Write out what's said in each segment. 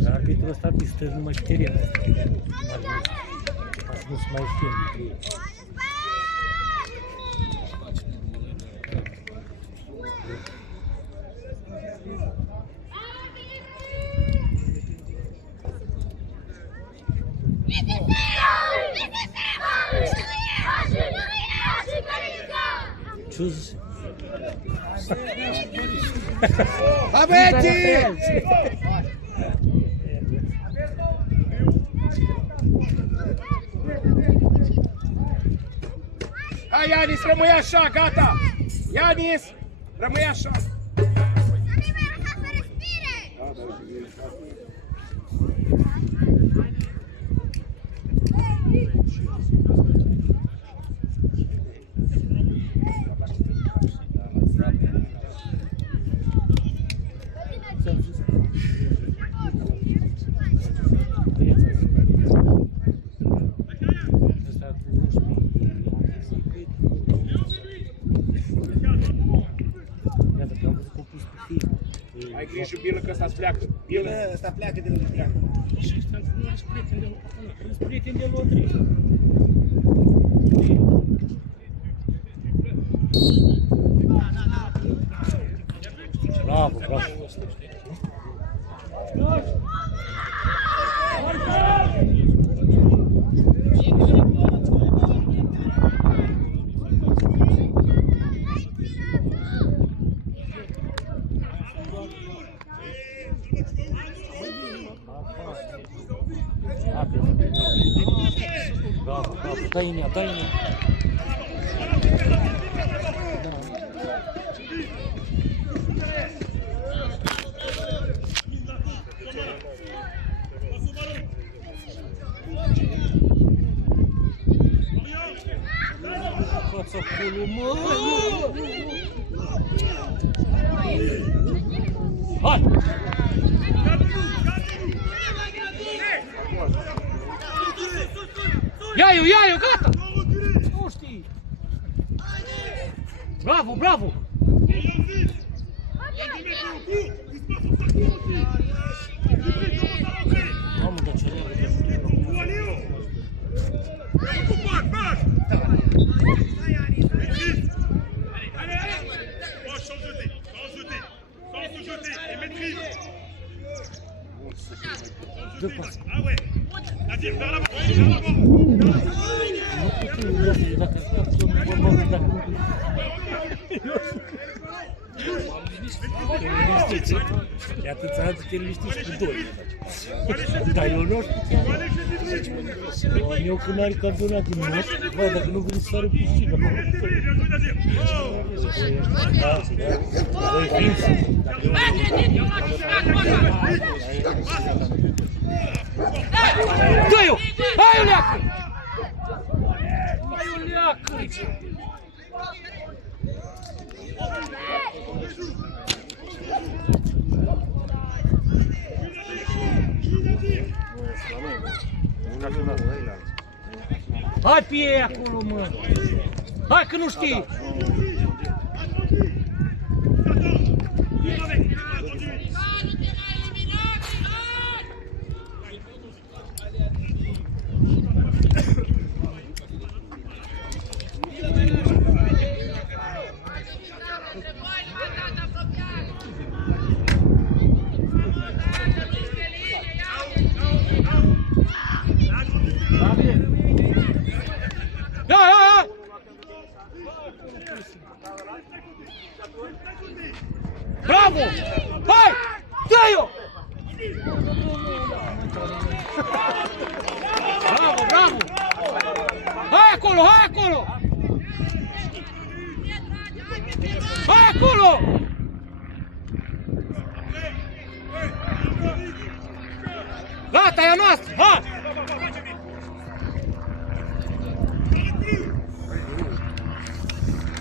Dar arbitrul ăsta pistă numai pe teren. Ca să nu se mai schimbe. Чуз. Abeti! Hai, Ianis, rămâi așa, gata! Ianis, rămâi așa! Ai grijă, Bilă, că ăsta-ți pleacă. Bilă, ăsta pleacă de unde pleacă. Și ăsta îți prieten de loterie. Bravo, bravo. Bravo, bravo, dai în ea, dai în ea. Fața acolo, mă! Hai! Ia-i-o, gata! Nu știi! Bravo, bravo! Mamă, dar ce Dă pas. Iată, ți-a te liniștești cu doi. Dar eu nu știu. Eu când are cardonat din nas, bă, dacă nu vrei să sară piscină. Doi ființe. Dă-i-o! Hai-o, leacă! Hai-o, leacă! Hai pe ei acolo, mă! Hai că nu știi! Bravo! Hai! Dă-i-o! Bravo, bravo! Hai acolo, hai acolo! Hai acolo! Gata, e a noastră! Hai!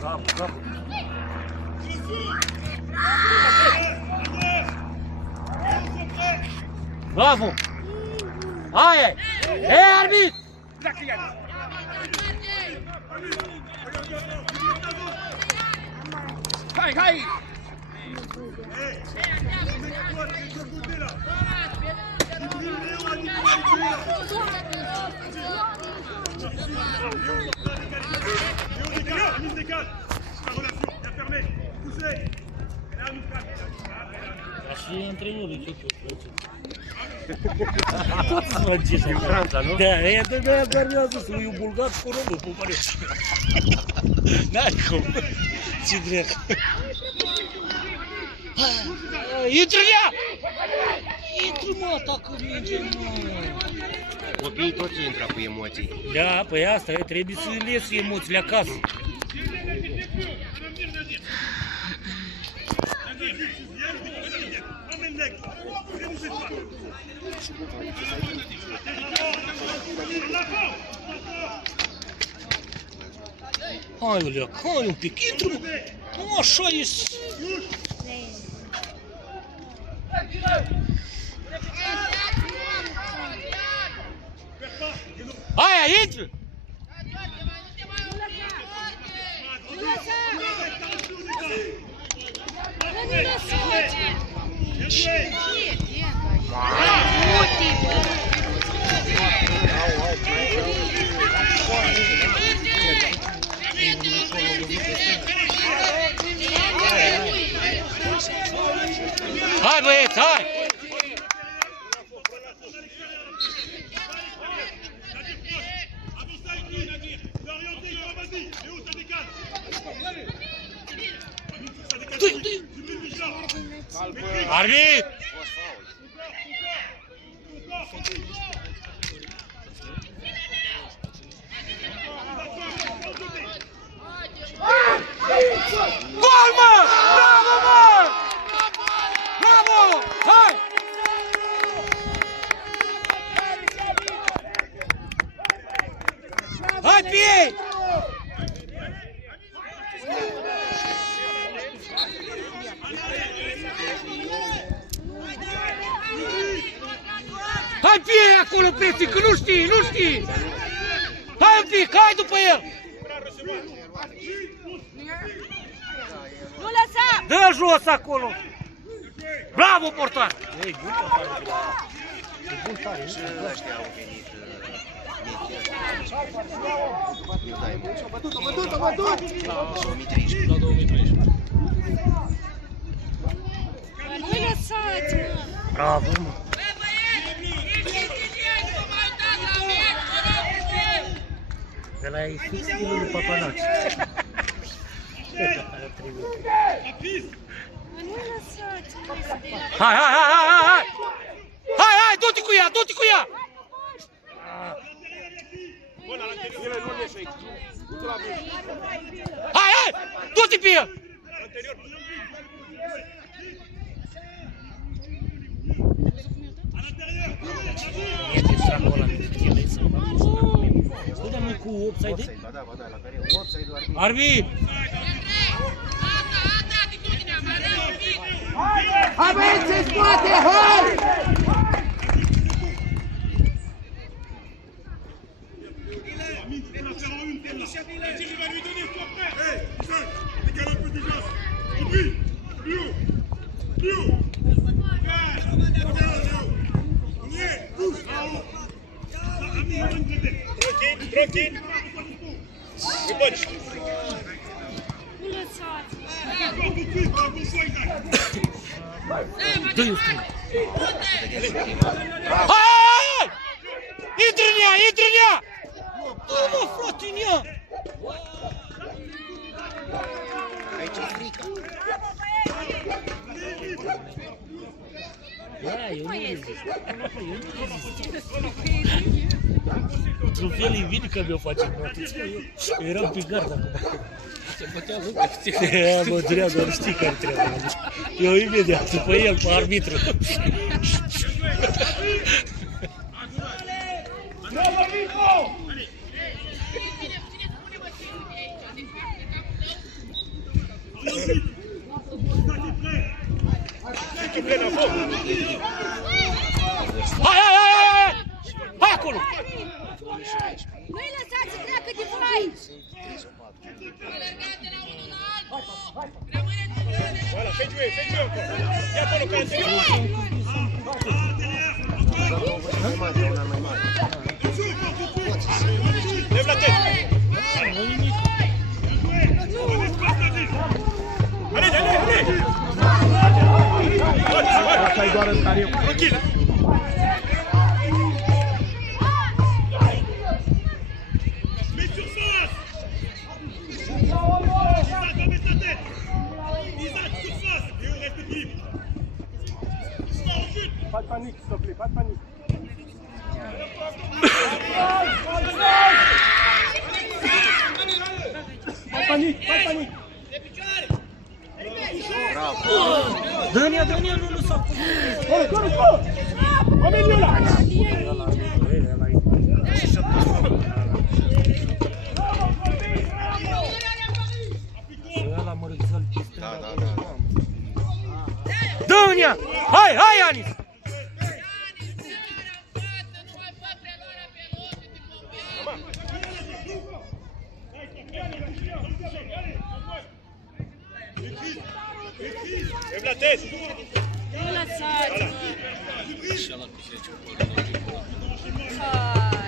Bravo, bravo! Bravo! Aia e! E, arbit! Hai, hai! Ca și antrenorul, ce toți sunt francezi. Din Franța, nu? Da, ea de-abia garnează să e un bulgar cu romul, pe pare. N-ai cum. Ce drept. Intră în ea! Intră, mă, atacă minge, mă. Copiii toți intră cu emoții. Da, păi asta e, trebuie să lesi emoțiile acasă. Hai, Iulia, hai un pic, intră, mă. Nu așa ești. Aia, intră! Hai, băieți, hai! Arbit! Gol, mă! Bravo, mă! Bravo! Hai! Hai pe ei! Hai pe ei acolo, preții, că nu știi, nu știi! Hai un pic, hai după el! Nu lăsa! Dă jos acolo! Bravo, portar! Ei, bun portar! E bun tare, Și ăștia au venit la 2013. la 2013. Nu lăsați, mă! Bravo, mă! De la e fix stilul lui Papanaci. Nu lăsați, mă! Hai, hai, hai, hai, hai, hai! Hai, hai, du-te cu ea, du-te cu ea! Hai, hai, du-te pe el! Este sacul ăla de fitile să spune mă cu offside? Arbit! Hai băieți, se scoate, hai! Nu lăsați! Dă-i o stângă! Hai, hai, hai! Intră în ea, intră în ea! Dă-mă, frate, în ea! Aici e frică. Da, eu nu rezist. Eu nu rezist. Într-un fel e bine că mi-o face notiță. Eu eram pe gard acum. Se bătea Luca, știi? Ea mă durea, doar știi care trebuie. Eu imediat, după el, pe arbitru. Hai, hai, hai, hai! Hai acolo! Nu-i lăsați, pleacă de voi! Voilà, fais jouer encore. Ia acolo ca anterior. Lève la tête. Allez, allez, allez. Tranquille. Pas de panique, s'il te plaît, pas de panique. Pas de panique, pas de panique. Dă-ne, nu lăsa. Au milieu là. Ăla mărățăl pe stânga. Dă-ne! Hai, Anis! Lève la tête. Nu lăsați!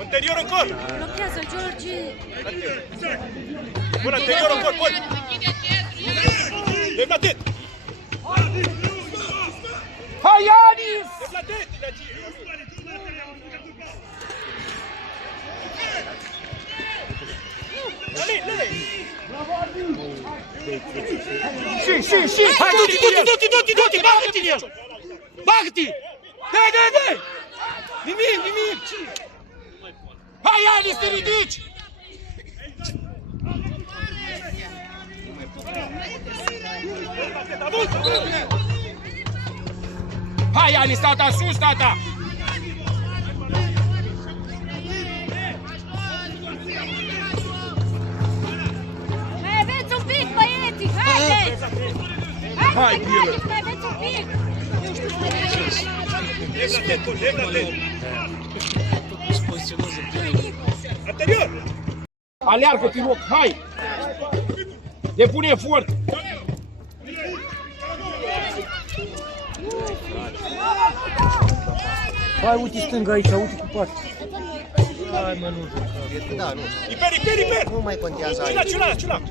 Anterior encore. Blochează, George! Bun, anterior encore, bun. Lève la tête. Hai, Ianis! Lève la tête, il a dit. Allez, allez. Și! Hai, du-te! Bagă-te în el! Bagă-te! Dă! Nimic! Hai, Ianis, te ridici! Hai, Ianis, tata, sus, tata! Mai aveți un pic, băieți! Haideți! Hai, Bielă! Mai aveți un pic! Lève la tête, Paul, lève la tête. Anterior. Aleargă, te rog, hai! Depune efort! Hai, uite stânga aici, uite cu pat. Hai, mă, nu juca. Da, nu. Iper. Nu mai contează aia. Cila.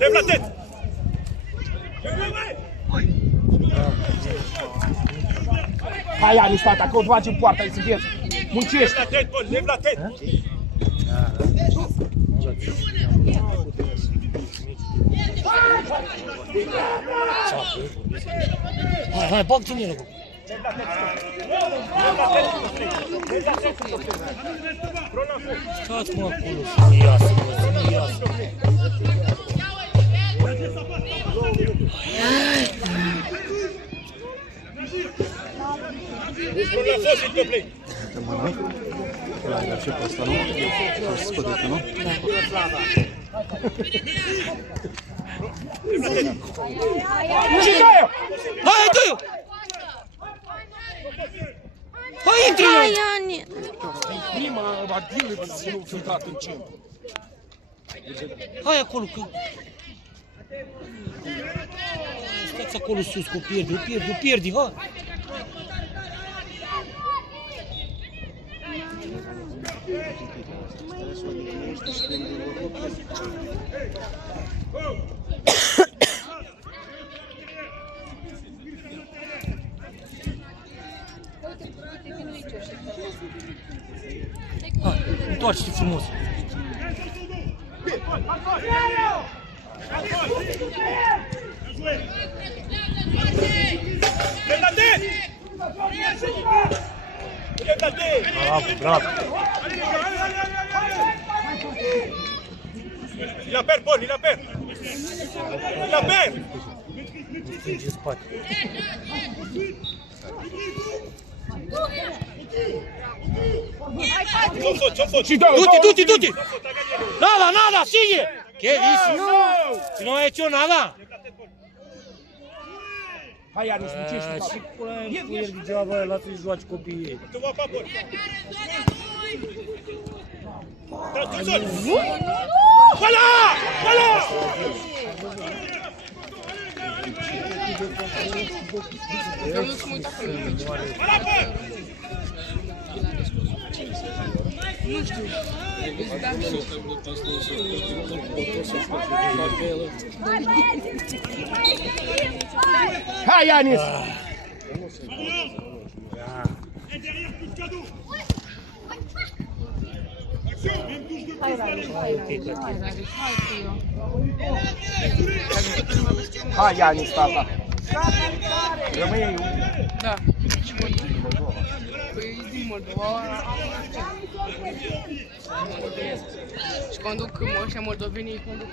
Lève la tête. Hai, Ianis, tata, că o bagi în poartă, ai să vezi! Muncești! Lève la tête, Paul, lève la tête. Hai, bag-te în el acum. Stați mă acolo să ne iasă. Prends la fausse, s'il te plaît. Și dă-i! Hai, dă-i! Hai, intră Hai, eu! Ani! Prima adilă să nu fi dat în centru. Hai acolo, că... Stați acolo sus, că o pierdi, hai! Hai, întoarce-te frumos! Lève la tête. Lève la tête. Bravo! Il a peur, Paul, il a peur. Strânge în spate. Ți-o Și dă-i! Du-te! Nada, sigue! ¿Qué dices? Si no he hecho nada. Hai, Ianis, lucește, Și tata. pula aia cu el degeaba aia, lasă-i joaci copiii ei. Voilà! Voilà! Eu nu sunt uitat acolo. Nu știu. Hai, Ianis! Hai, Ianis, tata! Rămâi. Da. Păi e din Moldova. Și conduc ăștia moldovenii, conduc.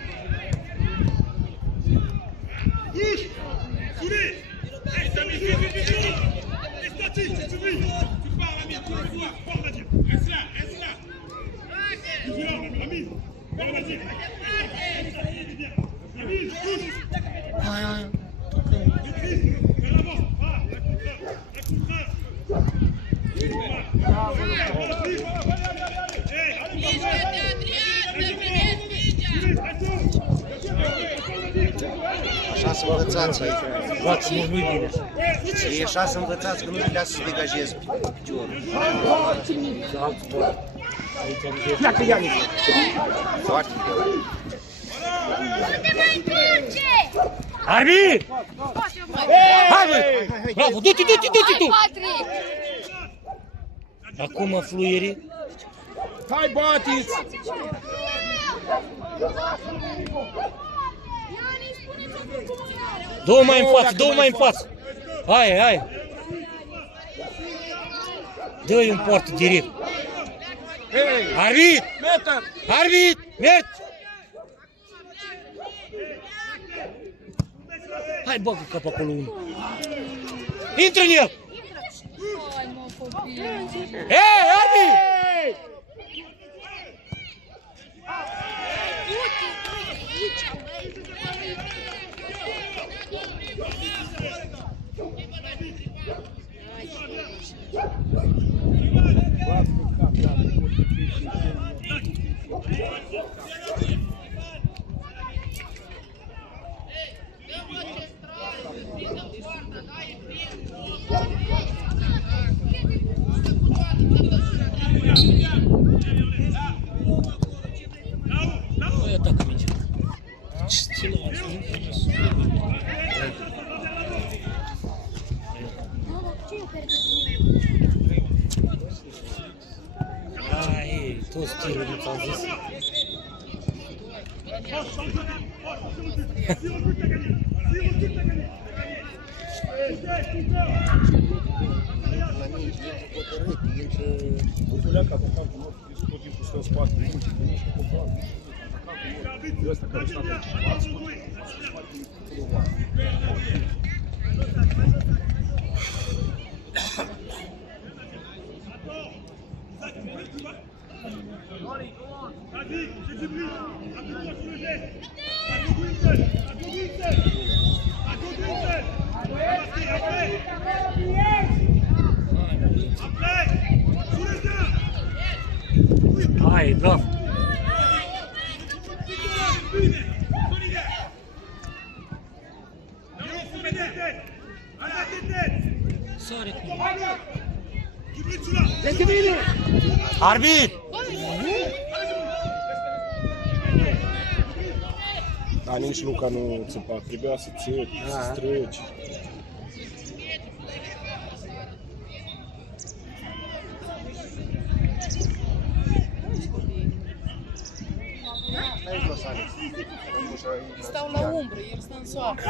Așa să învățați aici. Joacă, nu-i bine. E așa să învățați că nu le lasă să degajezi piciorul. Și alt sport. Aici am zis. Pleacă, Ianis! Foarte greu. Nu te mai întorce! Arbit! Hai, bă! Bravo, du-te, du-te, du-te tu! Hai, Patrick! Acum fluierii. Hai, batiți! Dă-o mai în față, dă-o mai în față. Hai, hai. Dă-i în poartă direct. Hei! Arbit! Meter! Arbit! Mergi! Hai, bagă capul acolo unul. Intră în el! Hai, mă, copii! Hei, Arbit! Hei! Uite, aici, băi! Păi atacă mingea. Ce l-a Hai, tot stilul, nu ți-am zis. La mine intră hotărât, intră... Butuleacă, atacantul nostru, este tot timpul stă în spate, nu știu, nu știu cum fac. Atacantul ăsta care stă aici, față, Hai, bravo. Sare cu Arbit! Da, nici Luca nu țipa, trebuia să țepi, să străci. Stau la umbră, el stă în soare.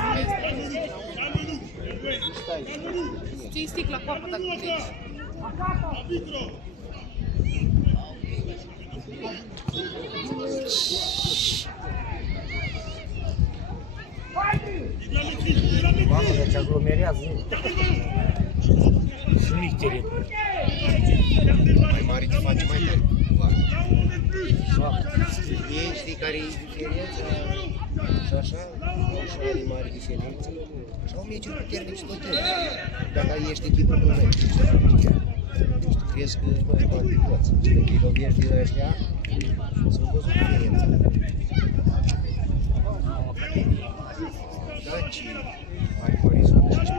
Ții sticla cu apă dacă vrei. Mamă, deci aglomerează. Și mic teren. Mai mare te face mai tare. Știi care e diferența? Și așa, ușa are mare diferență. Și au meciuri puternici tot timpul. Dacă ești echipă cu noi. Și tu crezi că băi, poate poți. Îi lovești din ăștia și să-mi văzut diferența. Da, ci ai Horizon 15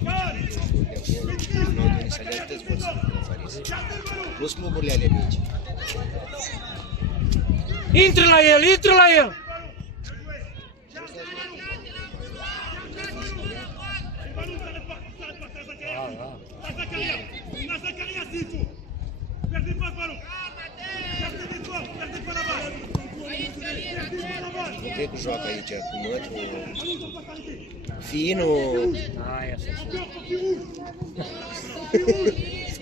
milioane. Noi de Unisalea vor să Faris. Plus cluburile ale mici. Intră la el, intră la el! Nu cred că joacă aici cu mătru. Fiinul... Aia să fie.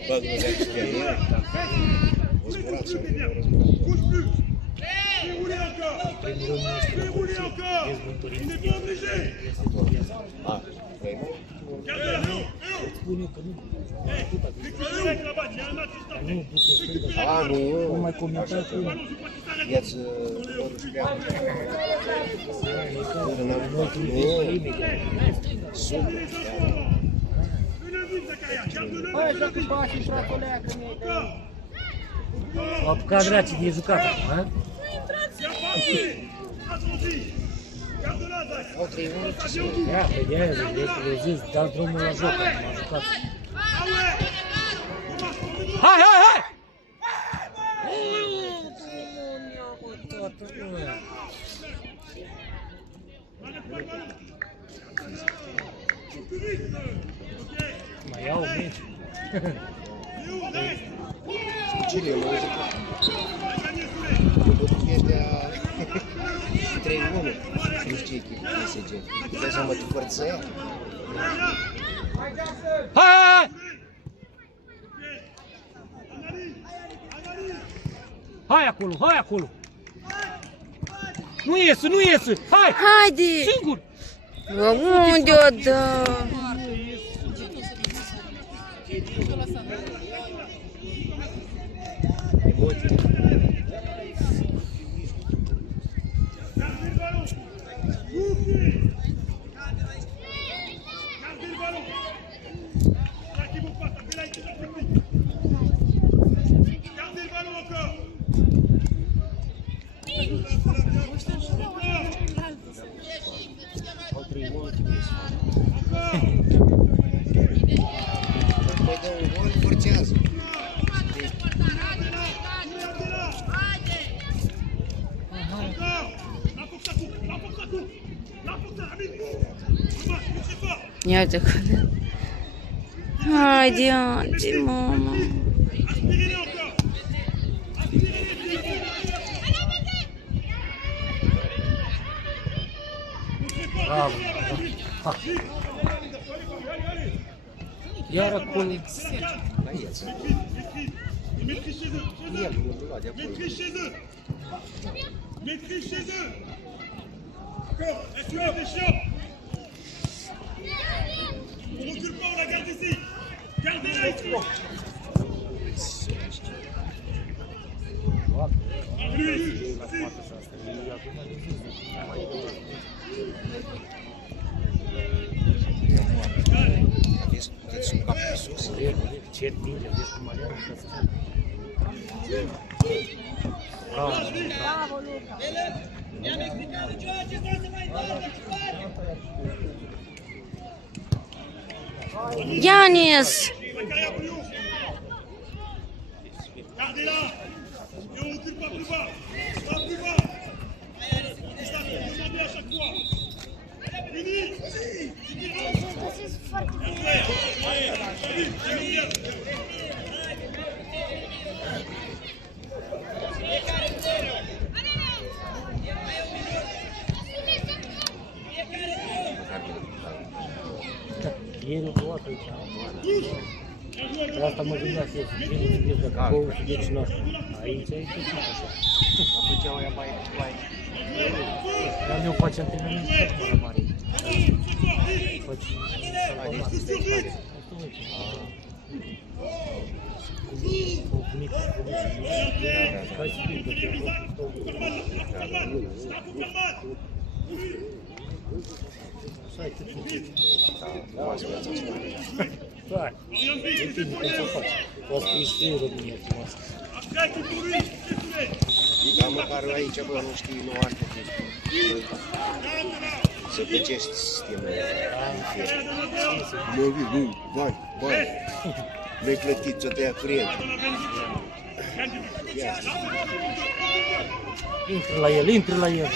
Băg, nu le-ai pe el. O zburat și o răzburat. Primul nostru A, vrei mă? spune că nu. Nu, A, nu. nu mai comenta cu el. Ia-ți A apucat draci de jucat acum, ha? au 3-1. Ia, pe de aia, vedeți, le zis, dau drumul la joc, m-a jucat. Hai, hai, hai! Mai iau meci. Cine mă zic? După ăștia 3-1. Nu știu ce echipă, PSG. Dai seama tu forță aia? Hai! Hai acolo, hai acolo! Nu iese, nu iese! Hai! Haide! Singur! Unde o dă? Păi dă un gol, forțează. Ia uite că... Haide, Ange, mama! Bravo! Ha. Iar acolo... La el. El, nu lua de acolo. Vezi, puteți sub capul de sus? Ce bine, vezi cum Mariana să bravo! Bravo, Luca! Yanis! Gardez-la et on recule pas plus bas. Pas plus bas. Descendez à chaque fois. Fini. El nu poate aici. De asta mă gândeam să vine să dacă două și deci noastră. Aici e tot așa. Făceau aia mai... Dar eu fac antrenament foarte mare. Faci... Cu bunicul și cu bunicul. Ca și bine, că Hai, te pup. Da, nu ați viața asta. Hai, e bine cum să faci. O să fii și România frumoasă. Dar măcar aici, bă, nu știi, nu ar putea să găcești sistemul ăsta. Mă vii, nu, bani. Mi-ai plătit, ți-o tăia curentul. Intră la el.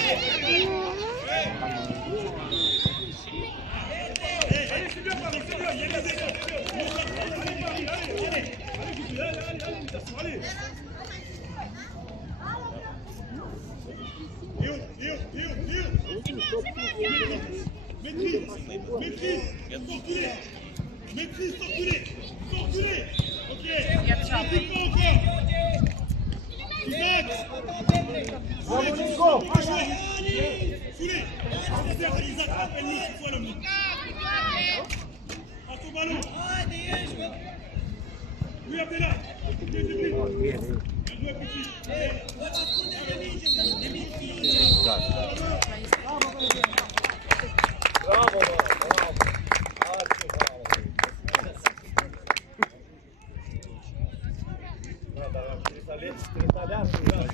Bravo,